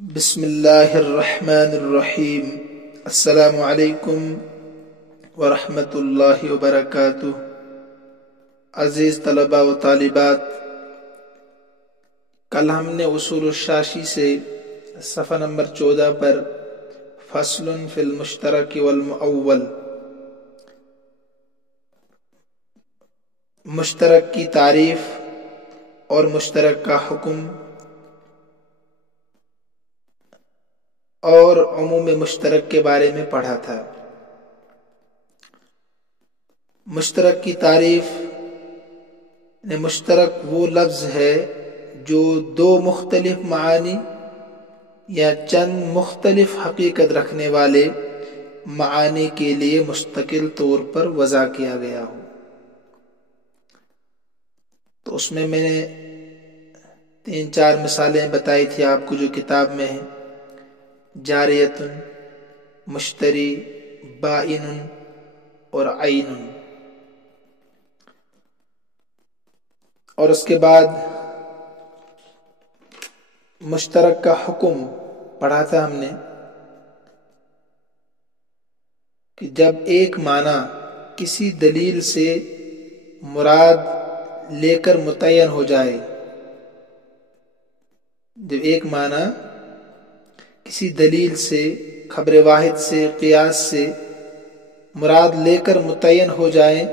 بسم اللہ الرحمن الرحیم۔ السلام علیکم ورحمۃ اللہ وبرکاتہ۔ عزیز طلباء و طالبات، کل ہم نے اصول الشاشی سے صفحہ نمبر 14 پر فصل فی المشترک والمؤول، مشترک کی تعریف اور مشترک کا حکم اور عموم مشترک کے بارے میں پڑھا تھا۔ مشترک کی تعریف، مشترک وہ لفظ ہے جو دو مختلف معانی یا چند مختلف حقیقت رکھنے والے معانی کے لیے مستقل طور پر وضع کیا گیا ہو۔ تو اس میں نے 3-4 مثالیں بتائی تھی آپ کو جو کتاب میں ہیں: جاریتن، مشتری، بائن اور عین۔ اور اس کے بعد مشترک کا حکم پڑھا تھا ہم نے کہ جب ایک معنی کسی دلیل سے مراد لے کر متعین ہو جائے، جب ایک معنی کسی دلیل سے، خبر واحد سے، قیاس سے مراد لے کر متعین ہو جائے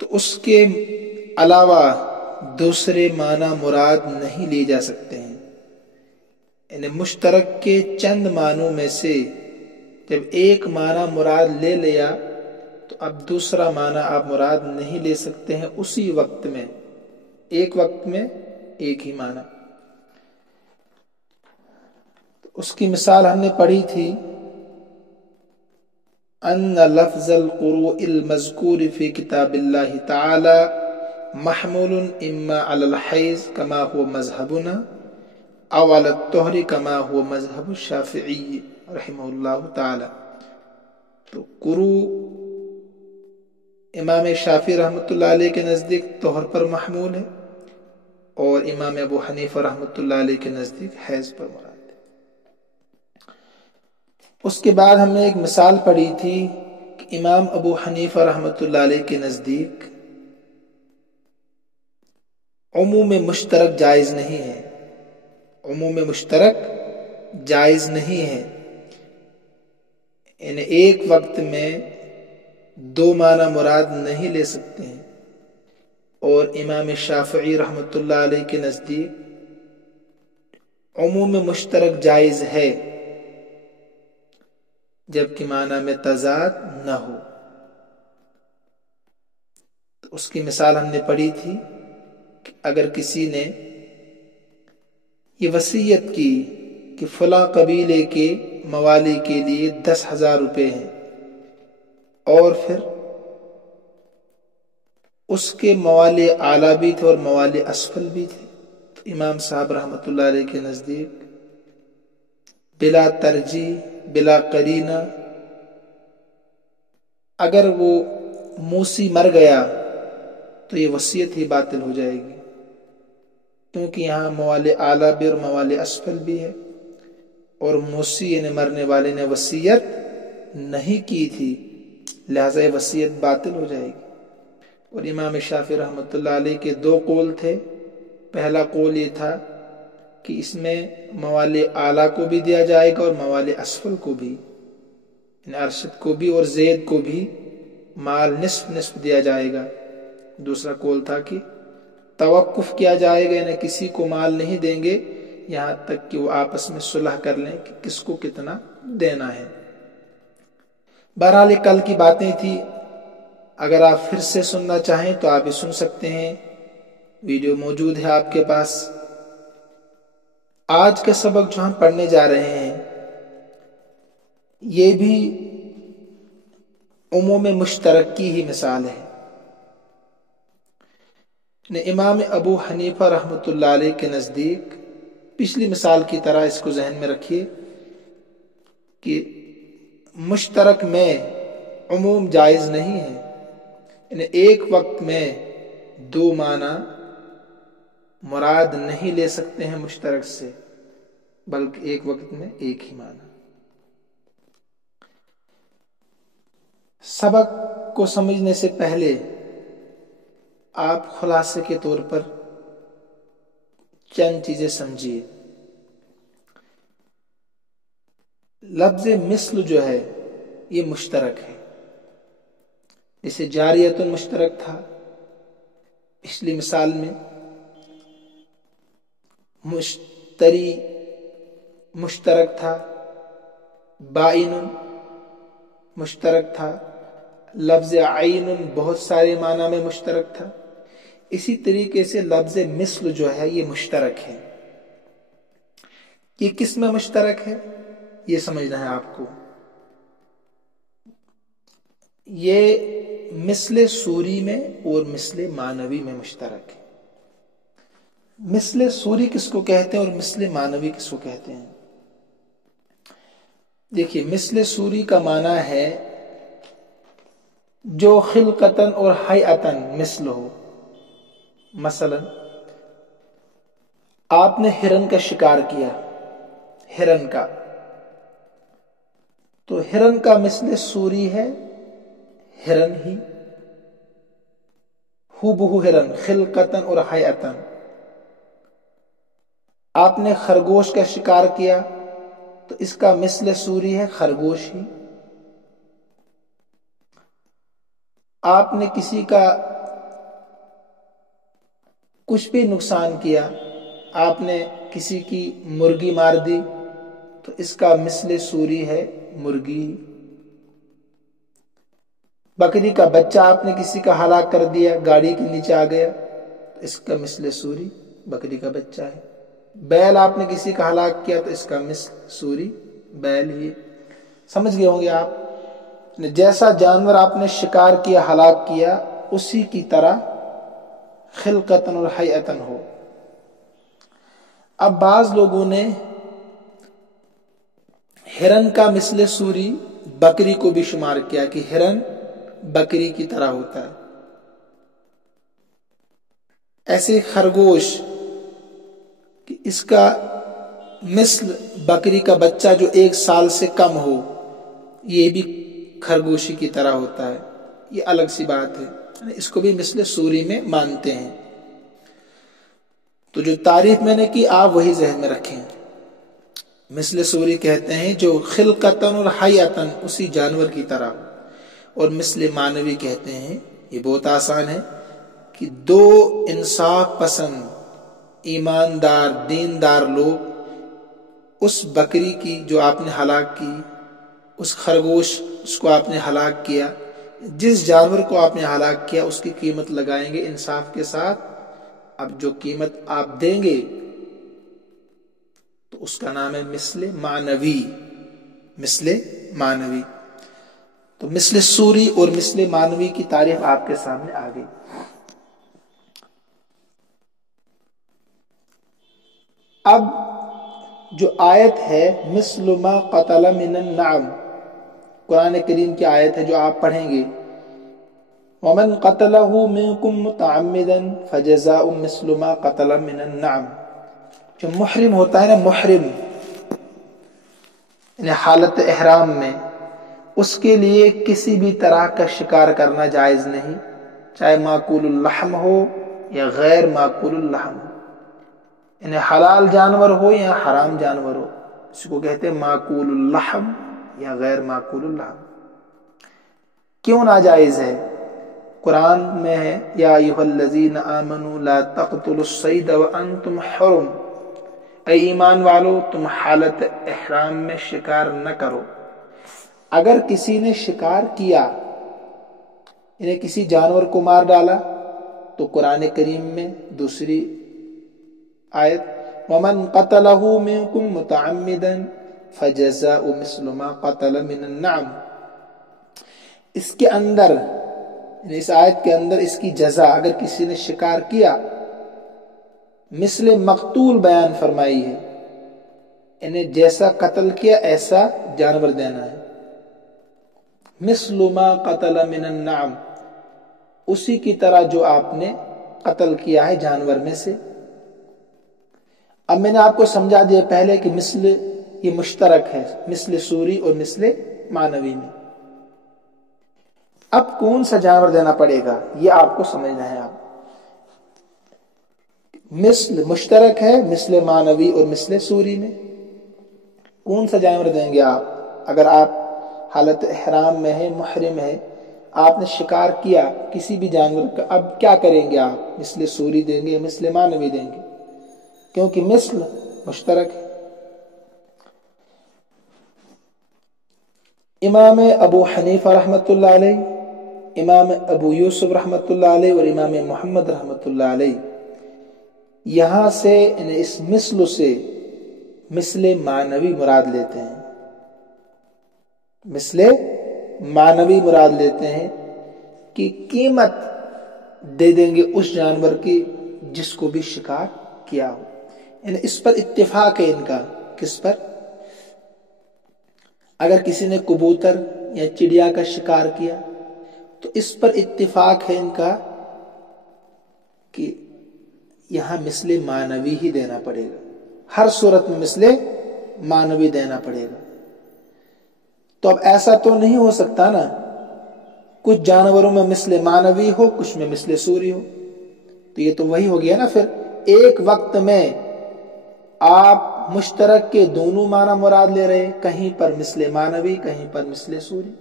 تو اس کے علاوہ دوسرے معنی مراد نہیں لیے جا سکتے ہیں۔ یعنی مشترک کے چند معنوں میں سے جب ایک معنی مراد لے لیا تو اب دوسرا معنی آپ مراد نہیں لے سکتے ہیں اسی وقت میں، ایک وقت میں ایک ہی معنی۔ اس کی مثال ہم نے پڑھی تھی: ان لفظ القروء المذکور فی کتاب اللہ تعالی محمول اما علی الحیض کما هو مذہبنا او علی الطہر کما هو مذہب الشافعی رحمہ اللہ تعالی۔ تو قروء امام شافعی رحمۃ اللہ علیہ کے نزدیک طہر پر محمول ہے، اور امام ابو حنیفہ رحمۃ اللہ علیہ کے نزدیک حیض پر مراد ہے۔ اس کے بعد ہم نے ایک مثال پڑھی تھی کہ امام ابو حنیفہ رحمۃ اللہ علیہ کے نزدیک عموم مشترک جائز نہیں ہے، عموم مشترک جائز نہیں ہے، یعنی ایک وقت میں دو معنی مراد نہیں لے سکتے ہیں۔ اور امام شافعی رحمۃ اللہ علیہ کے نزدیک عموم مشترک جائز ہے جبکہ معنی میں تضاد نہ ہو۔ تو اس کی مثال ہم نے پڑھی تھی کہ اگر کسی نے یہ وصیت کی کہ فلاں قبیلے کے موالی کے لیے 10,000 روپے ہیں، اور پھر اس کے موالی اعلیٰ بھی تھے اور موالی اسفل بھی تھے، تو امام صاحب رحمۃ اللہ علیہ کے نزدیک بلا ترجیح، بلا قرینہ، اگر وہ موسی مر گیا تو یہ وصیت ہی باطل ہو جائے گی، کیونکہ یہاں موالی اعلیٰ بھی اور موالی اسفل بھی ہے، اور موسی یعنی مرنے والے نے وصیت نہیں کی تھی، لہذا یہ وصیت باطل ہو جائے گی۔ اور امام شافعی رحمۃ اللہ علیہ کے 2 قول تھے۔ پہلا قول یہ تھا کہ اس میں موالی اعلیٰ کو بھی دیا جائے گا اور موالی اسفل کو بھی، یعنی ارشد کو بھی اور زید کو بھی مال نصف نصف دیا جائے گا۔ دوسرا قول تھا کہ توقف کیا جائے گا، یعنی کسی کو مال نہیں دیں گے یہاں تک کہ وہ آپس میں صلح کر لیں کہ کس کو کتنا دینا ہے۔ بہرحال یہ کل کی باتیں تھی، اگر آپ پھر سے سننا چاہیں تو آپ بھی سن سکتے ہیں، ویڈیو موجود ہے آپ کے پاس۔ آج کا سبق جو ہم پڑھنے جا رہے ہیں یہ بھی عموم مشترک کی ہی مثال ہے۔ امام ابو حنیفہ رحمۃ اللہ علیہ کے نزدیک پچھلی مثال کی طرح اس کو ذہن میں رکھیے کہ مشترک میں عموم جائز نہیں ہے، یعنی ایک وقت میں 2 معنی مراد نہیں لے سکتے ہیں مشترک سے، بلکہ ایک وقت میں ایک ہی معنی۔ سبق کو سمجھنے سے پہلے آپ خلاصے کے طور پر چند چیزیں سمجھیے۔ لفظ مثل جو ہے یہ مشترک ہے، جیسے جاریتن مشترک تھا پچھلی مثال میں، مشتری مشترک تھا، بائن مشترک تھا، لفظ عین بہت سارے معنی میں مشترک تھا۔ اسی طریقے سے لفظ مثل جو ہے یہ مشترک ہے۔ یہ کس میں مشترک ہے یہ سمجھنا ہے آپ کو۔ یہ مثل صوری میں اور مثل معنوی میں مشترک ہے۔ مثل صوری کس کو کہتے ہیں اور مثل معنوی کس کو کہتے ہیں؟ دیکھیے، مثل صوری کا معنی ہے جو خلقتاً اور حیاتاً مثل ہو۔ مثلا آپ نے ہرن کا شکار کیا، ہرن کا، تو ہرن کا مثل صوری ہے ہرن ہی، ہو بہو ہرن، خلقتاً اور حیاتاً۔ آپ نے خرگوش کا شکار کیا تو اس کا مثل صوری ہے خرگوش ہی۔ آپ نے کسی کا کچھ بھی نقصان کیا، آپ نے کسی کی مرغی مار دی تو اس کا مثل صوری ہے مرغی۔ بکری کا بچہ آپ نے کسی کا ہلاک کر دیا، گاڑی کے نیچے آ گیا تو اس کا مثل صوری بکری کا بچہ ہے۔ بیل آپ نے کسی کا ہلاک کیا تو اس کا مثل صوری بیل ہی۔ سمجھ گئے ہوں گے آپ، جیسا جانور آپ نے شکار کیا، ہلاک کیا، اسی کی طرح خلقتاً اور حیاتاً ہو۔ اب بعض لوگوں نے ہرن کا مثل صوری بکری کو بھی شمار کیا کہ ہرن بکری کی طرح ہوتا ہے۔ ایسے خرگوش کہ اس کا مثل بکری کا بچہ جو 1 سال سے کم ہو، یہ بھی خرگوشی کی طرح ہوتا ہے، یہ الگ سی بات ہے، اس کو بھی مثل صوری میں مانتے ہیں۔ تو جو تعریف میں نے کی آپ وہی ذہن میں رکھیں۔ مثل صوری کہتے ہیں جو خلقتاً اور حیاتاً اسی جانور کی طرح، اور مثل معنوی کہتے ہیں، یہ بہت آسان ہے، کہ 2 انصاف پسند ایماندار دیندار لوگ اس بکری کی جو آپ نے ہلاک کی، اس خرگوش اس کو آپ نے ہلاک کیا، جس جانور کو آپ نے ہلاک کیا اس کی قیمت لگائیں گے انصاف کے ساتھ۔ اب جو قیمت آپ دیں گے تو اس کا نام ہے مثل معنوی، مثل معنوی۔ تو مثل صوری اور مثل معنوی کی تعریف آپ کے سامنے آ گئی۔ اب جو آیت ہے مثل ما قتل من النعم، قرآن کریم کی آیت ہے جو آپ پڑھیں گے، وَمَنْ قَتَلَهُ مِنْكُمْ مُتَعَمِّدًا فَجَزَاءٌ مِثْلُ مَا قَتَلَ مِنَ النَّعَمِ۔ جو محرم ہوتا ہے نا، محرم یعنی حالت احرام میں، اس کے لیے کسی بھی طرح کا شکار کرنا جائز نہیں، چاہے معقول اللحم ہو یا غیر معقول اللحم ہو، یعنی حلال جانور ہو یا حرام جانور ہو، اس کو کہتے ہیں معقول اللحم یا غیر معقول اللحم۔ کیوں ناجائز ہے؟ قرآن میں ہے یا ایھا الذین آمنوا لا تقتلوا الصید وانتم حرم، اے ایمان والو تم حالت احرام میں شکار نہ کرو۔ اگر کسی نے شکار کیا یعنی کسی جانور کو مار ڈالا تو قرآن کریم میں دوسری آیت وَمَنْ قَتَلَهُ مِنْكُمْ مُتَعَمِّدًا فَجَزَاءُ مِثْلُ مَا قَتَلَ مِنَ النَّعَمِ، اس کے اندر یعنی اس آیت کے اندر اس کی جزا، اگر کسی نے شکار کیا، مثل مقتول بیان فرمائی ہے، یعنی جیسا قتل کیا ایسا جانور دینا ہے۔ مثل ما قتل من النعم، اسی کی طرح جو آپ نے قتل کیا ہے جانور میں سے۔ اب میں نے آپ کو سمجھا دیا پہلے کہ مثل یہ مشترک ہے مثل سوری اور مثل معنوی میں. اب کون سا جانور دینا پڑے گا یہ آپ کو سمجھنا ہے. آپ مثل مشترک ہے مثل معنوی اور مثل سوری میں. کون سا جانور دیں گے آپ؟ اگر آپ حالت احرام میں ہے محرم ہے آپ نے شکار کیا کسی بھی جانور کا اب کیا کریں گے آپ؟ مثل سوری دیں گے مثل معنوی دیں گے کیونکہ مثل مشترک ہے. امام ابو حنیفہ رحمۃ اللہ علیہ امام ابو یوسف رحمۃ اللہ علیہ اور امام محمد رحمۃ اللہ علیہ یہاں سے اس مثل سے مثل معنوی مراد لیتے ہیں. مثل معنوی مراد لیتے ہیں کہ قیمت دے دیں گے اس جانور کی جس کو بھی شکار کیا ہو. یعنی اس پر اتفاق ہے ان کا. کس پر؟ اگر کسی نے کبوتر یا چڑیا کا شکار کیا تو اس پر اتفاق ہے ان کا کہ یہاں مثل معنوی ہی دینا پڑے گا. ہر صورت میں مثل معنوی دینا پڑے گا. تو اب ایسا تو نہیں ہو سکتا نا کچھ جانوروں میں مثل معنوی ہو کچھ میں مثل سوری ہو. تو یہ تو وہی ہو گیا نا پھر ایک وقت میں آپ مشترک کے دونوں معنی مراد لے رہے کہیں پر مثل معنوی کہیں پر مثل سوری.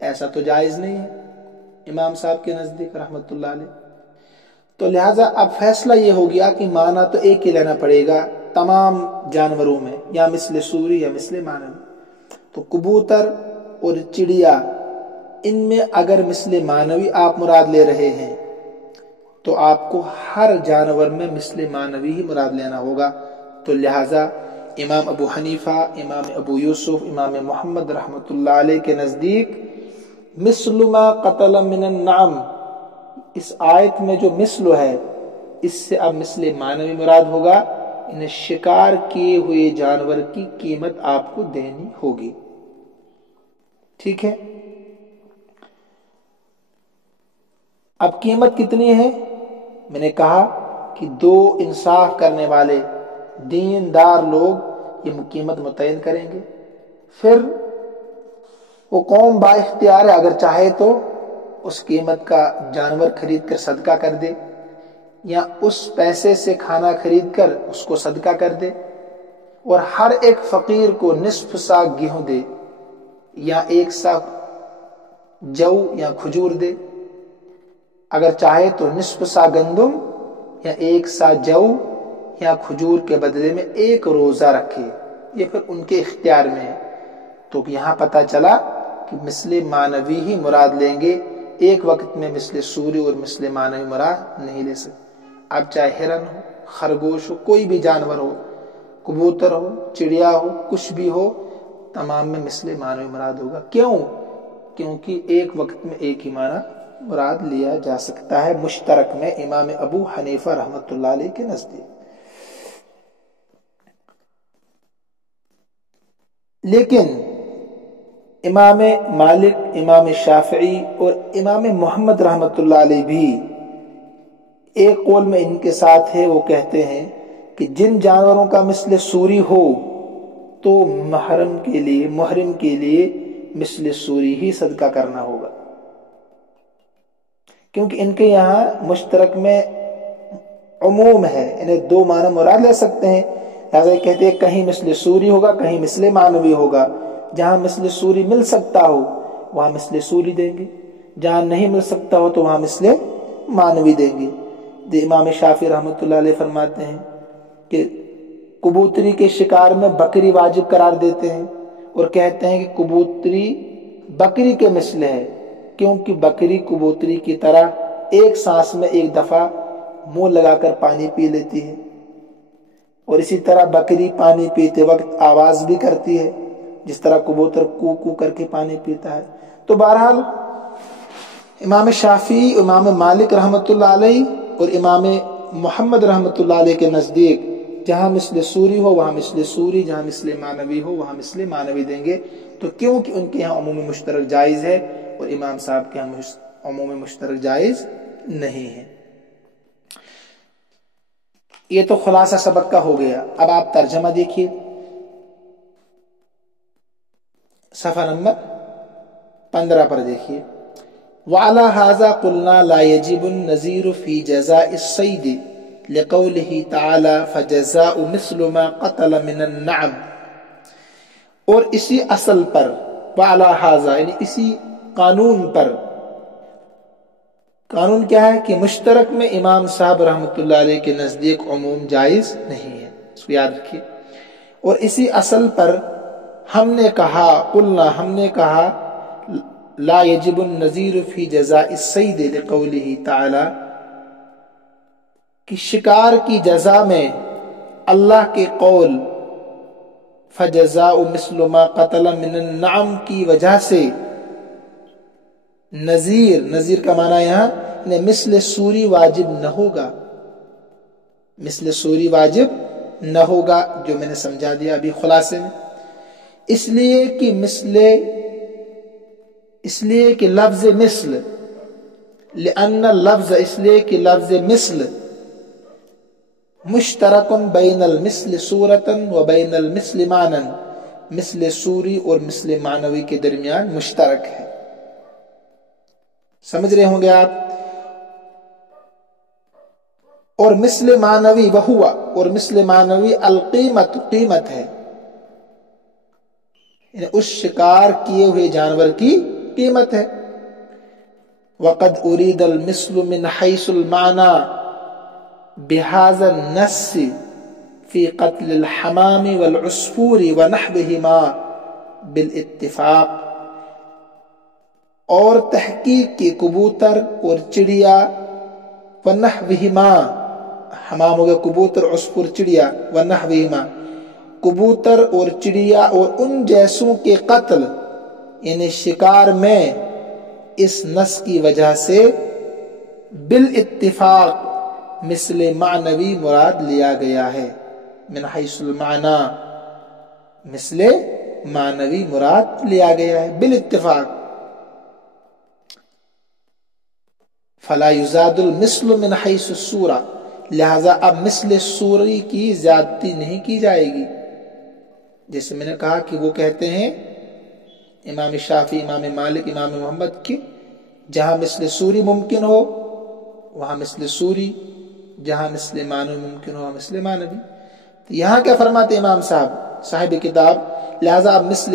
ایسا تو جائز نہیں ہے امام صاحب کے نزدیک رحمت اللہ علیہ. تو لہٰذا اب فیصلہ یہ ہو گیا کہ معنی تو ایک ہی لینا پڑے گا تمام جانوروں میں یا مثل سوری یا مثل معنوی. تو کبوتر اور چڑیا ان میں اگر مثل معنوی آپ مراد لے رہے ہیں تو آپ کو ہر جانور میں مثل معنوی ہی مراد لینا ہوگا. تو لہٰذا امام ابو حنیفہ امام ابو یوسف امام محمد رحمۃ اللہ علیہ کے نزدیک مثل ما قتل من النعم اس آیت میں جو مثل ہے اس سے اب مثل معنوی مراد ہوگا. انہیں شکار کیے ہوئے جانور کی قیمت آپ کو دینی ہوگی. ٹھیک ہے. اب قیمت کتنی ہے؟ میں نے کہا کہ دو انصاف کرنے والے دیندار لوگ یہ قیمت متعین کریں گے. پھر وہ قوم با اختیار ہے اگر چاہے تو اس قیمت کا جانور خرید کر صدقہ کر دے یا اس پیسے سے کھانا خرید کر اس کو صدقہ کر دے اور ہر ایک فقیر کو نصف سا گیہوں دے یا ایک سا جو یا کھجور دے. اگر چاہے تو نصف سا گندم یا ایک سا جو یا کھجور کے بدلے میں ایک روزہ رکھے. یہ پھر ان کے اختیار میں ہے. تو یہاں پتہ چلا کہ مثل معنوی ہی مراد لیں گے ایک وقت میں مثل سوری اور مثل معنوی مراد نہیں لے سکتے. اب چاہے ہرن ہو خرگوش ہو کوئی بھی جانور ہو کبوتر ہو چڑیا ہو کچھ بھی ہو تمام میں مثل معنوی مراد ہوگا. کیوں؟ کیونکہ ایک وقت میں ایک ہی معنی مراد لیا جا سکتا ہے مشترک میں امام ابو حنیفہ رحمۃ اللہ علیہ کے نزدیک. لیکن امام مالک امام شافعی اور امام محمد رحمۃ اللہ علیہ بھی ایک قول میں ان کے ساتھ ہے. وہ کہتے ہیں کہ جن جانوروں کا مثل سوری ہو تو محرم کے لیے مثل سوری ہی صدقہ کرنا ہوگا کیونکہ ان کے یہاں مشترک میں عموم ہے. انہیں دو معنی مراد لے سکتے ہیں. لہٰذا کہتے ہیں کہیں مثل سوری ہوگا کہیں مثل معنوی ہوگا. جہاں مثل سوری مل سکتا ہو وہاں مثل سوری دیں گے جہاں نہیں مل سکتا ہو تو وہاں مثل معنوی دیں گے. امام شافعی رحمۃ اللہ علیہ فرماتے ہیں کہ کبوتری کے شکار میں بکری واجب قرار دیتے ہیں اور کہتے ہیں کہ کبوتری بکری کے مثل ہے کیونکہ بکری کبوتری کی طرح ایک سانس میں ایک دفعہ منہ لگا کر پانی پی لیتی ہے اور اسی طرح بکری پانی پیتے وقت آواز بھی کرتی ہے جس طرح کبوتر کو کو کر کے پانی پیتا ہے. تو بہرحال امام شافعی امام مالک رحمۃ اللہ علیہ اور امام محمد رحمۃ اللہ علیہ کے نزدیک جہاں مثل سوری ہو وہاں مثل سوری جہاں مثل معنوی ہو وہاں مثل معنوی دیں گے. تو کیونکہ ان کے یہاں عموم مشترک جائز ہے اور امام صاحب کے یہاں عموم مشترک جائز نہیں ہے. یہ تو خلاصہ سبق کا ہو گیا. اب آپ ترجمہ دیکھیے صفحہ نمبر 15 پر دیکھیے. وعلى هذا قلنا لا يجب النذير في جزاء الصيد لقوله تعالى فجزاء مثل ما قتل من النعم. اور اسی اصل پر وعلى هذا یعنی اسی قانون پر، قانون کیا ہے کہ مشترک میں امام صاحب رحمۃ اللہ علیہ کے نزدیک عموم جائز نہیں ہے، اس کو یاد رکھیے. اور اسی اصل پر ہم نے کہا قلنا ہم نے کہا لا یجب النذیر فی جزاء الصید لقوله تعالی کہ شکار کی جزا میں اللہ کے قول فجزاء مثل ما قتل من النعم کی وجہ سے نذیر کا معنی یہاں مثل سوری واجب نہ ہوگا، مثل سوری واجب نہ ہوگا، جو میں نے سمجھا دیا ابھی خلاصے میں. اس لیے کہ لفظ مثل لأن اللفظ اس لیے کہ لفظ مثل مشترک بین المثل صورتا و بین المثل معنی، مثل سوری اور مثل معنوی کے درمیان مشترک ہے. سمجھ رہے ہوں گے آپ. اور مثل معنوی وہوا اور مثل معنوی القیمت قیمت ہے، یعنی اس شکار کیے ہوئے جانور کی قیمت ہے. وقد اريد المثل من حيث المعنى بهذا النص في قتل الحمام والعصفور ونحوهما بالاتفاق. اور تحقیق کے کبوتر اور چڑیا ونحوهما، حمام ہو گیا کبوتر، عصفور چڑیا، ونحوهما کبوتر اور چڑیا اور ان جیسوں کے قتل یعنی شکار میں اس نص کی وجہ سے بالاتفاق مثل معنوی مراد لیا گیا ہے. من حیث المعنی مثل معنوی مراد لیا گیا ہے بالاتفاق. فلا یزاد المثل من حیث الصورہ، لہذا اب مثل سوری کی زیادتی نہیں کی جائے گی. جیسے میں نے کہا کہ وہ کہتے ہیں امام شافعی، امام مالک، امام محمد کی جہاں مثل سوری ممکن ہو وہاں مثل سوری، جہاں مثل معنوی ممکن ہو وہاں مثل معنوی. تو یہاں کیا فرماتے امام صاحب کتاب، لہذا اب مثل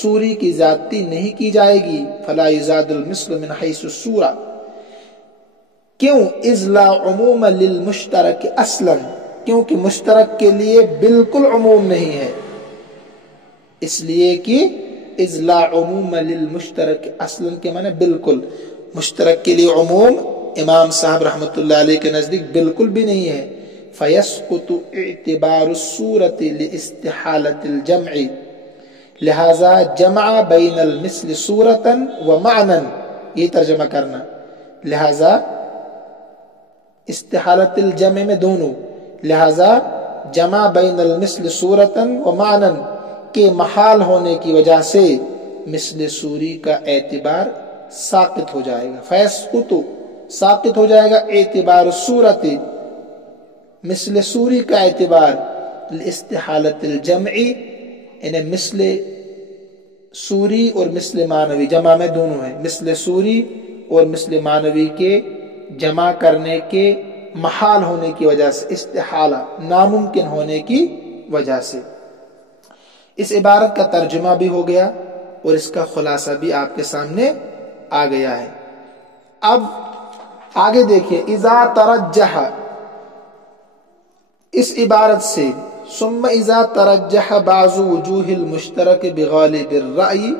سوری کی زیادتی نہیں کی جائے گی. فلا یزاد المثل من حیث الصورہ، کیوں؟ اذ لا عموم للمشترک اصلا، کیونکہ مشترک کے لیے بالکل عموم نہیں ہے. اس لیے کہ اذ لا عموم للمشترک اصلا کے معنی بالکل، مشترک کے لیے عموم امام صاحب رحمۃ اللہ علیہ کے نزدیک بالکل بھی نہیں ہے. فیسقط اعتبار الصورة لاستحالة الجمع، لہذا جمع بین المثل صورتا و معنی، یہ ترجمہ کرنا. لہذا استحالت الجمع میں دونوں، لہذا جمع بین المثل صورتا و معنی کے محال ہونے کی وجہ سے مثل سوری کا اعتبار ساقط ہو جائے گا. فیسقط ساقط ہو جائے گا اعتبار الصورت مثل سوری کا اعتبار لاستحالت الجمع، یعنی مثل سوری اور مثل معنوی جمع میں دونوں ہیں، مثل سوری اور مثل معنوی کے جمع کرنے کے محال ہونے کی وجہ سے، استحالہ ناممکن ہونے کی وجہ سے. اس عبارت کا ترجمہ بھی ہو گیا اور اس کا خلاصہ بھی آپ کے سامنے آ گیا ہے. اب آگے دیکھیں اذا ترجح، اس عبارت سے ثم اذا ترجح بعض وجوہ المشترک بغالب الرأی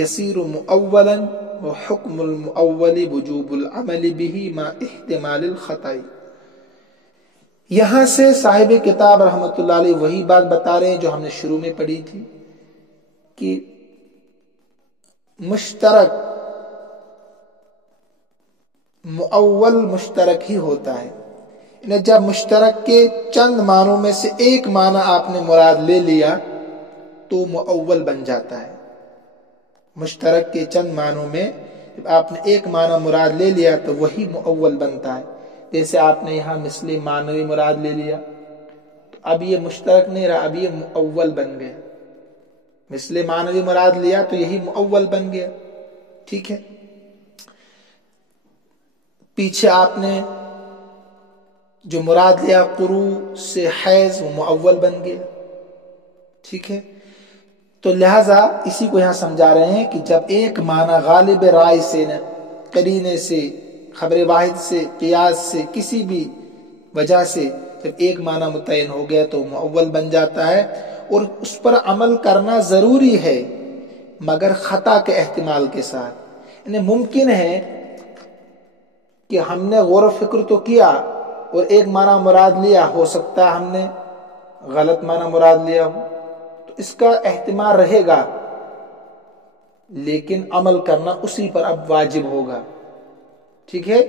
يصير مؤولا وحکم المؤول وجوب العمل به مع احتمال الخطأ. یہاں سے صاحب کتاب رحمۃ اللہ علیہ وہی بات بتا رہے ہیں جو ہم نے شروع میں پڑھی تھی کہ مشترک مؤول مشترک ہی ہوتا ہے. جب مشترک کے چند معنوں میں سے ایک معنی آپ نے مراد لے لیا تو مؤول بن جاتا ہے. مشترک کے چند معنوں میں جب آپ نے ایک معنی مراد لے لیا تو وہی مؤول بنتا ہے. جیسے آپ نے یہاں مثل معنوی مراد لے لیا، تو اب یہ مشترک نہیں رہا، اب یہ مؤول بن گیا۔ مثل معنوی مراد لیا تو یہی مؤول بن گیا، ٹھیک ہے۔ پیچھے آپ نے جو مراد لیا قروء سے حیض، وہ مؤول بن گیا، ٹھیک ہے۔ تو لہذا اسی کو یہاں سمجھا رہے ہیں کہ جب ایک معنی غالب رائے سے، قرینے سے، خبر واحد سے، قیاس سے، کسی بھی وجہ سے جب ایک معنی متعین ہو گیا تو مؤول بن جاتا ہے، اور اس پر عمل کرنا ضروری ہے مگر خطا کے احتمال کے ساتھ۔ یعنی ممکن ہے کہ ہم نے غور و فکر تو کیا اور ایک معنی مراد لیا، ہو سکتا ہے ہم نے غلط معنی مراد لیا ہو، تو اس کا احتمال رہے گا، لیکن عمل کرنا اسی پر اب واجب ہوگا، ٹھیک ہے۔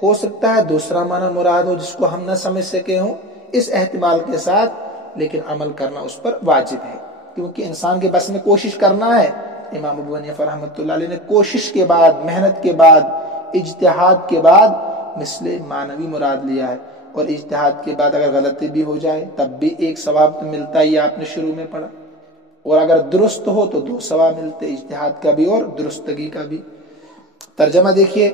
ہو سکتا ہے دوسرا معنی مراد ہو جس کو ہم نہ سمجھ سکے ہوں، اس احتمال کے ساتھ، لیکن عمل کرنا اس پر واجب ہے، کیونکہ انسان کے بس میں کوشش کرنا ہے۔ امام ابو حنیفہ رحمۃ اللہ علیہ نے کوشش کے بعد، محنت کے بعد، اجتہاد کے بعد مثل معنوی مراد لیا ہے، اور اجتہاد کے بعد اگر غلطی بھی ہو جائے تب بھی ایک ثواب تو ملتا ہی، آپ نے شروع میں پڑھا، اور اگر درست ہو تو 2 ثواب ملتے، اجتہاد کا بھی اور درستگی کا بھی۔ ترجمہ دیکھیے،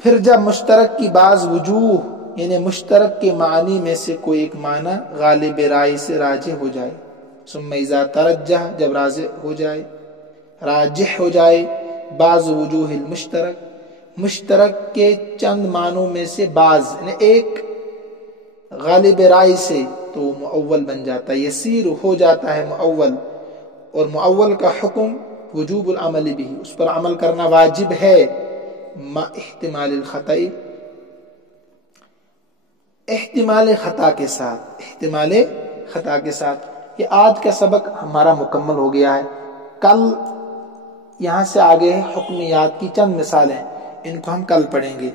پھر جب مشترک کی بعض وجوہ، یعنی مشترک کے معنی میں سے کوئی ایک معنی غالب رائے سے راجح ہو جائے، ثم اذا ترجح، جب راجح ہو جائے، بعض وجوہ المشترک، مشترک کے چند معنوں میں سے بعض، یعنی ایک غالب رائے سے، تو وہ مؤول بن جاتا ہے، یسیر ہو جاتا ہے مؤول، اور مؤول کا حکم وجوب العمل بھی، اس پر عمل کرنا واجب ہے، مع احتمال الخطأ، احتمال خطا کے ساتھ، احتمال خطا کے ساتھ۔ یہ آج کا سبق ہمارا مکمل ہو گیا ہے۔ کل یہاں سے آگے حکمیات کی چند مثالیں، ان کو ہم کل پڑھیں گے۔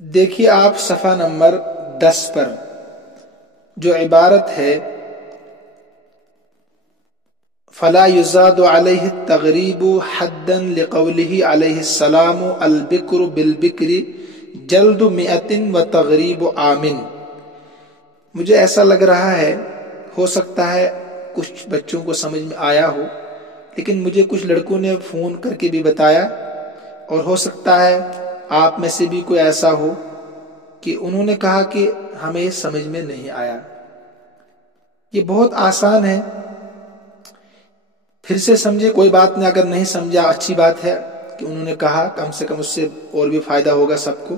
دیکھیے آپ صفحہ نمبر 10 پر جو عبارت ہے فلا يزاد عليه التغریب حدا لقوله علیہ السلام البکر بالبکر جلد 100 وتغریب عامن۔ مجھے ایسا لگ رہا ہے، ہو سکتا ہے کچھ بچوں کو سمجھ میں آیا ہو، لیکن مجھے کچھ لڑکوں نے فون کر کے بھی بتایا، اور ہو سکتا ہے آپ میں سے بھی کوئی ایسا ہو کہ انہوں نے کہا کہ ہمیں یہ سمجھ میں نہیں آیا۔ یہ بہت آسان ہے، پھر سے سمجھے، کوئی بات نہیں، اگر نہیں سمجھا اچھی بات ہے کہ انہوں نے کہا، کم سے کم اس سے اور بھی فائدہ ہوگا سب کو۔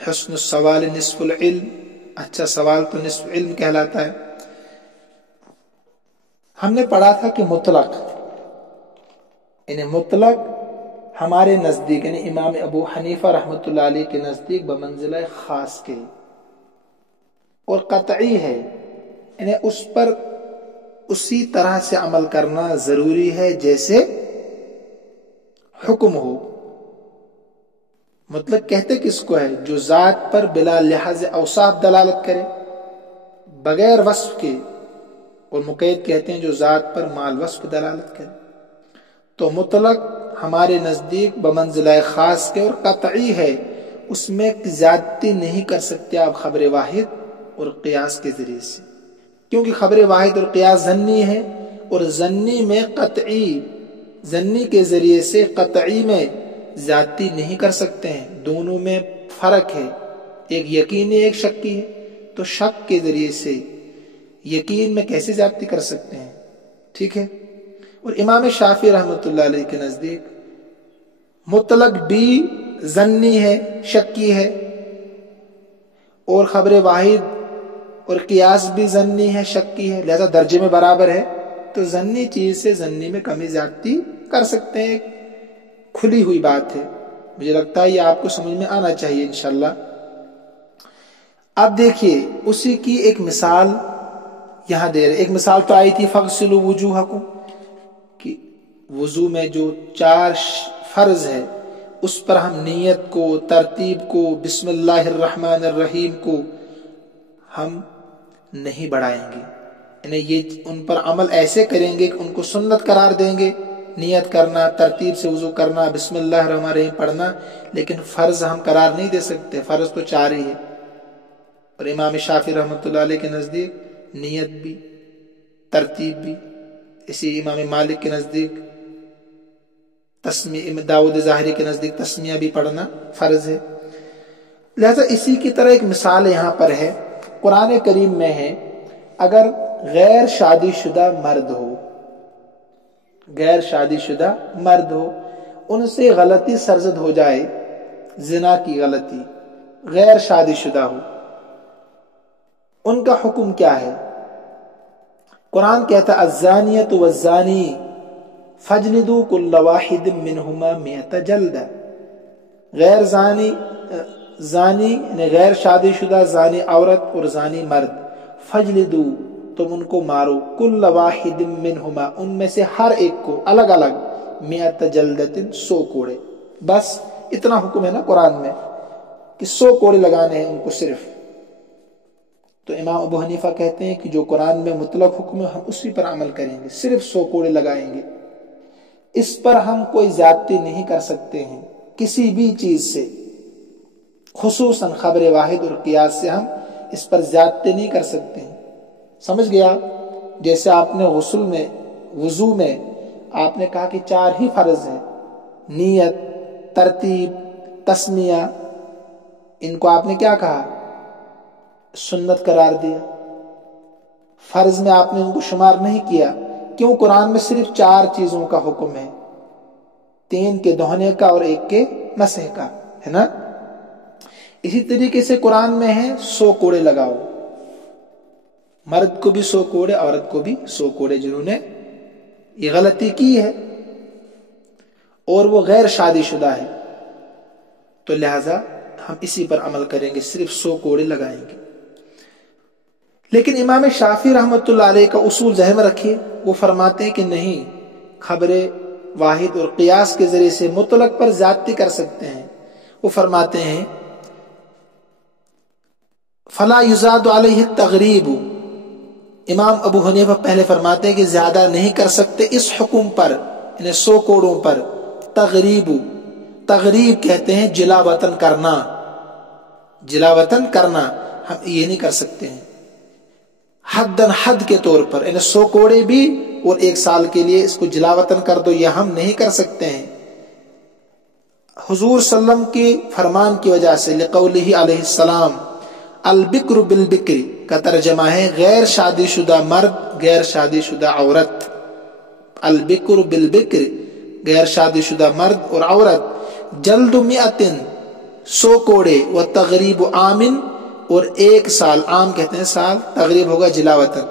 حسن السوال نصف العلم، اچھا سوال تو نصف علم کہلاتا ہے۔ ہم نے پڑھا تھا کہ مطلق، یعنی مطلق ہمارے نزدیک، یعنی امام ابو حنیفہ رحمۃ اللہ علیہ کے نزدیک بمنزلہ خاص کے، اور قطعی ہے، یعنی اس پر اسی طرح سے عمل کرنا ضروری ہے جیسے حکم ہو۔ مطلق کہتے کس کو ہے؟ جو ذات پر بلا لحاظ اوصاف دلالت کرے، بغیر وصف کے، اور مقید کہتے ہیں جو ذات پر مال وصف دلالت کرے۔ تو مطلق ہمارے نزدیک بمنزلہ خاص کے اور قطعی ہے، اس میں زیادتی نہیں کر سکتے آپ خبر واحد اور قیاس کے ذریعے سے، کیونکہ خبر واحد اور قیاس ظنی ہے، اور ظنی میں قطعی، ظنی کے ذریعے سے قطعی میں زیادتی نہیں کر سکتے ہیں، دونوں میں فرق ہے، ایک یقینی ایک شکی ہے، تو شک کے ذریعے سے یقین میں کیسے زیادتی کر سکتے ہیں، ٹھیک ہے۔ اور امام شافعی رحمۃ اللہ علیہ کے نزدیک مطلق بھی ظنی ہے، شکی ہے، اور خبر واحد اور قیاس بھی ظنی ہے، شکی ہے، لہذا درجے میں برابر ہے، تو ظنی چیز سے ظنی میں کمی زیادتی کر سکتے ہیں، کھلی ہوئی بات ہے۔ مجھے لگتا ہے یہ آپ کو سمجھ میں آنا چاہیے انشاءاللہ۔ اب دیکھیے اسی کی ایک مثال یہاں دے رہے، ایک مثال تو آئی تھی فغسلوا وجوہکم، کہ وضو میں جو 4 فرض ہے اس پر ہم نیت کو، ترتیب کو، بسم اللہ الرحمن الرحیم کو ہم نہیں بڑھائیں گے، یعنی یہ ان پر عمل ایسے کریں گے کہ ان کو سنت قرار دیں گے، نیت کرنا، ترتیب سے وضو کرنا، بسم اللہ الرحمن الرحیم پڑھنا، لیکن فرض ہم قرار نہیں دے سکتے، فرض تو 4 ہی ہے۔ اور امام شافعی رحمۃ اللہ علیہ کے نزدیک نیت بھی، ترتیب بھی، اسی امام مالک کے نزدیک تسمیہ، داؤد ظاہری کے نزدیک تسمیہ بھی پڑھنا فرض ہے۔ لہذا اسی کی طرح ایک مثال یہاں پر ہے، قرآن کریم میں ہے، اگر غیر شادی شدہ مرد ہو، غیر شادی شدہ مرد ہو، ان سے غلطی سرزد ہو جائے، زنا کی غلطی، غیر شادی شدہ ہو، ان کا حکم کیا ہے؟ قرآن کہتا الزانیۃ والزانی فاجلدوا کل واحد منہما 100 جلدہ۔ غیر زانی یعنی غیر شادی شدہ زانی عورت اور زانی مرد، فجلدو تم ان کو مارو، کل واحد منہما ان میں سے ہر ایک کو الگ الگ، 100 جلدۃ 100 کوڑے، بس اتنا حکم ہے نا قرآن میں کہ 100 کوڑے لگانے ہیں ان کو صرف۔ تو امام ابو حنیفہ کہتے ہیں کہ جو قرآن میں مطلق حکم ہے ہم اسی پر عمل کریں گے، صرف 100 کوڑے لگائیں گے، اس پر ہم کوئی زیادتی نہیں کر سکتے ہیں کسی بھی چیز سے، خصوصاً خبر واحد اور قیاس سے ہم اس پر زیادتی نہیں کر سکتے ہیں۔ سمجھ گیا؟ جیسے آپ نے غسل میں، وضو میں آپ نے کہا کہ 4 ہی فرض ہیں، نیت، ترتیب، تسمیہ، ان کو آپ نے کیا کہا؟ سنت قرار دیا، فرض میں آپ نے ان کو شمار نہیں کیا۔ کیوں؟ قرآن میں صرف 4 چیزوں کا حکم ہے، 3 کے دہنے کا اور 1 کے مسح کا، ہے نا؟ اسی طریقے سے قرآن میں ہے 100 کوڑے لگاؤ، مرد کو بھی 100 کوڑے، عورت کو بھی 100 کوڑے، جنہوں نے یہ غلطی کی ہے اور وہ غیر شادی شدہ ہے، تو لہذا ہم اسی پر عمل کریں گے، صرف 100 کوڑے لگائیں گے۔ لیکن امام شافعی رحمۃ اللہ علیہ کا اصول ذہن میں رکھیے، وہ فرماتے ہیں کہ نہیں، خبر واحد اور قیاس کے ذریعے سے مطلق پر زیادتی کر سکتے ہیں۔ وہ فرماتے ہیں فلا یزاد علیہ التغریب، امام ابو حنیفہ پہلے فرماتے ہیں کہ زیادہ نہیں کر سکتے اس حکم پر، یعنی 100 کوڑوں پر، تغریب کہتے ہیں جلا وطن کرنا، جلا وطن کرنا، ہم یہ نہیں کر سکتے ہیں حداً حد کے طور پر، یعنی 100 کوڑے بھی اور 1 سال کے لیے اس کو جلا وطن کر دو، یہ ہم نہیں کر سکتے ہیں۔ حضور صلی اللہ علیہ وسلم کے فرمان کی وجہ سے، لقولہ علیہ السلام البکر بالبکر کا ترجمہ ہے غیر شادی شدہ مرد، غیر شادی شدہ عورت، البکر بالبکر غیر شادی شدہ مرد اور عورت، جلد 100 کوڑے، و تغریب عامن اور 1 سال، عام کہتے ہیں سال، تغریب ہوگا جلا وطن،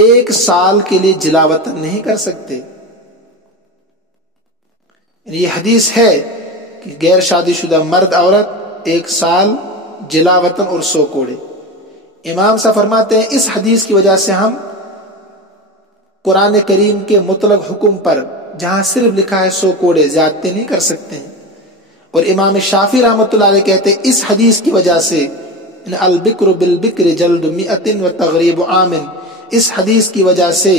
1 سال کے لیے جلا وطن نہیں کر سکتے۔ یہ حدیث ہے کہ غیر شادی شدہ مرد عورت 1 سال جلا وطن اور 100 کوڑے۔ امام صاحب فرماتے ہیں اس حدیث کی وجہ سے ہم قرآن کریم کے مطلق حکم پر، جہاں صرف لکھا ہے 100 کوڑے، زیادتی نہیں کر سکتے ہیں۔ اور امام شافعی رحمۃ اللہ علیہ کہتے ہیں اس حدیث کی وجہ سے البکر بالبکر جلد 100 و تغریب عامن، اس حدیث کی وجہ سے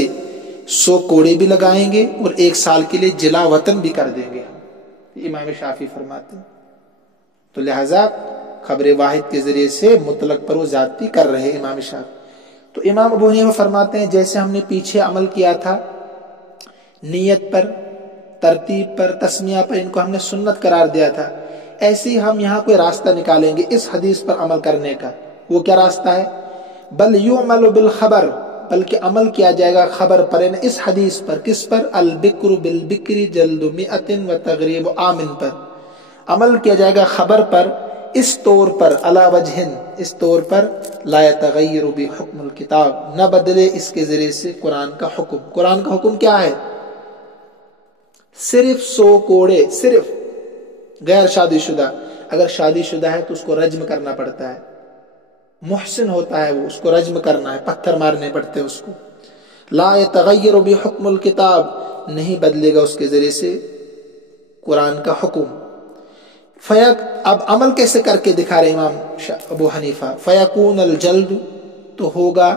100 کوڑے بھی لگائیں گے اور 1 سال کے لیے جلا وطن بھی کر دیں گے، امام شافعی فرماتے ہیں۔ تو لہذا خبر واحد کے ذریعے سے مطلق پر وہ زیادتی کر رہے امام شافعی۔ تو امام ابو حنیفہ فرماتے ہیں جیسے ہم نے پیچھے عمل کیا تھا نیت پر، ترتیب پر، تسمیہ پر، ان کو ہم نے سنت قرار دیا تھا، ایسے ہی ہم یہاں کوئی راستہ نکالیں گے اس حدیث پر عمل کرنے کا۔ وہ کیا راستہ ہے؟ بل یعمل بالخبر، بلکہ عمل کیا جائے گا خبر پر، یعنی اس حدیث پر۔ کس پر؟ البکر بالبکر جلد 100 و تغریب عامن پر عمل کیا جائے گا، خبر پر، اس طور پر، علی وجہ، اس طور پر، لا یتغیر بحکم الکتاب، نہ بدلے اس کے ذریعے سے قرآن کا حکم۔ قرآن کا حکم کیا ہے؟ صرف 100 کوڑے، صرف غیر شادی شدہ، اگر شادی شدہ ہے تو اس کو رجم کرنا پڑتا ہے، محسن ہوتا ہے وہ، اس کو رجم کرنا ہے، پتھر مارنے پڑتے ہیں اس کو۔ لا یتغیر بحکم الکتاب، نہیں بدلے گا اس کے ذریعے سے قرآن کا حکم۔ اب عمل کیسے کر کے دکھا رہے امام ابو حنیفہ؟ فیکون الجلد، تو ہوگا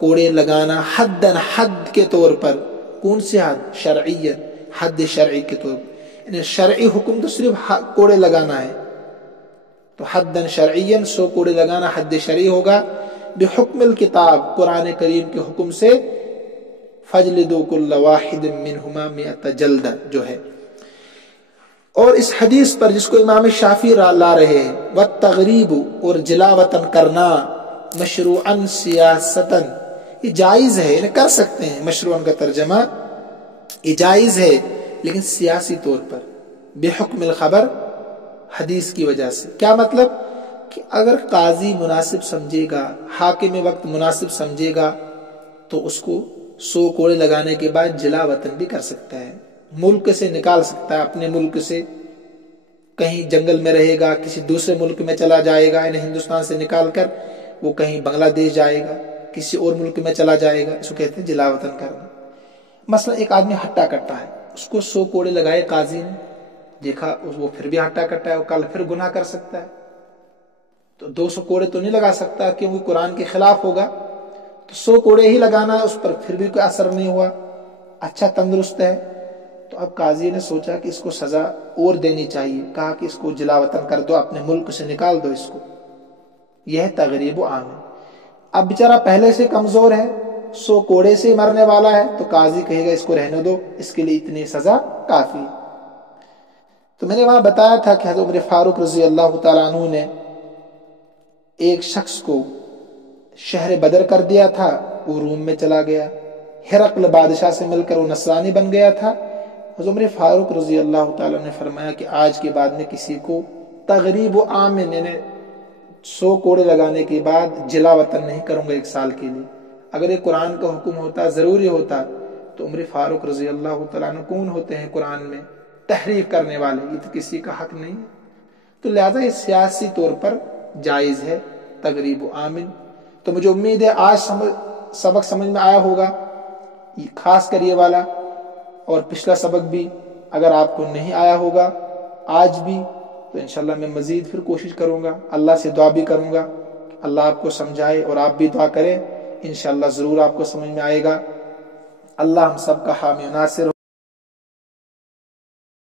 کوڑے لگانا، حداً حد کے طور پر، کون سی حد؟ شرعیت، حد شرعی کے طور پر، یعنی شرعی حکم تو صرف کوڑے لگانا ہے، تو حدن شرعین 100 کوڑے لگانا حد شرعی ہوگا، بحکم الکتاب قرآن کریم کے حکم سے، فجلدوا کل واحد منہما 100 جلدہ جو ہے۔ اور اس حدیث پر جس کو امام شافعی لا رہے ہیں، والتغریب اور جلا وطن کرنا، مشروعا سیاستاً یہ جائز ہے، یعنی کر سکتے ہیں، مشروعاً کا ترجمہ یہ جائز ہے لیکن سیاسی طور پر، بحکم الخبر حدیث کی وجہ سے۔ کیا مطلب کہ اگر قاضی مناسب سمجھے گا، حاکم وقت مناسب سمجھے گا تو اس کو 100 کوڑے لگانے کے بعد جلا وطن بھی کر سکتا ہے، ملک سے نکال سکتا ہے، اپنے ملک سے کہیں جنگل میں رہے گا، کسی دوسرے ملک میں چلا جائے گا، یعنی ہندوستان سے نکال کر وہ کہیں بنگلہ دیش جائے گا، کسی اور ملک میں چلا جائے گا، اس کو کہتے ہیں جلا وطن کرنا۔ مثلا ایک آدمی ہٹا کٹا ہے، اس کو 100 کوڑے لگائے قاضی نے، دیکھا وہ پھر بھی ہٹا کٹا ہے، وہ کل پھر گناہ کر سکتا ہے، تو 200 کوڑے تو نہیں لگا سکتا کیونکہ قرآن کے خلاف ہوگا، تو 100 کوڑے ہی لگانا ہے، اس پر پھر بھی کوئی اثر نہیں ہوا، اچھا تندرست ہے، تو اب قاضی نے سوچا کہ اس کو سزا اور دینی چاہیے، کہا کہ اس کو جلا وطن کر دو، اپنے ملک سے نکال دو اس کو، یہ ہے تغریب و عام۔ اب بیچارہ پہلے سے کمزور ہے، 100 کوڑے سے مرنے والا ہے، تو قاضی کہے گا اس کو رہنے دو، اس کے لیے اتنی سزا کافی۔ تو میں نے وہاں بتایا تھا کہ حضرت عمر فاروق رضی اللہ تعالیٰ عنہ نے ایک شخص کو شہر بدر کر دیا تھا، وہ روم میں چلا گیا، ہرقل بادشاہ سے مل کر وہ نصرانی بن گیا تھا۔ حضرت عمر فاروق رضی اللہ تعالیٰ نے فرمایا کہ آج کے بعد میں کسی کو تغریب و عام میں 100 کوڑے لگانے کے بعد جلا وطن نہیں کروں گا 1 سال کے لیے۔ اگر یہ قرآن کا حکم ہوتا، ضروری ہوتا، تو عمر فاروق رضی اللہ تعالیٰ عنہ کون ہوتے ہیں قرآن میں تحریف کرنے والے، یہ تو کسی کا حق نہیں ہے، تو لہذا یہ سیاسی طور پر جائز ہے تغریب و عامن۔ تو مجھے امید ہے آج سبق سمجھ میں آیا ہوگا، خاص کر یہ والا، اور پچھلا سبق بھی اگر آپ کو نہیں آیا ہوگا آج بھی، تو انشاءاللہ میں مزید پھر کوشش کروں گا، اللہ سے دعا بھی کروں گا اللہ آپ کو سمجھائے، اور آپ بھی دعا کریں، انشاءاللہ ضرور آپ کو سمجھ میں آئے گا۔ اللہ ہم سب کا حامی و ناصر ہو۔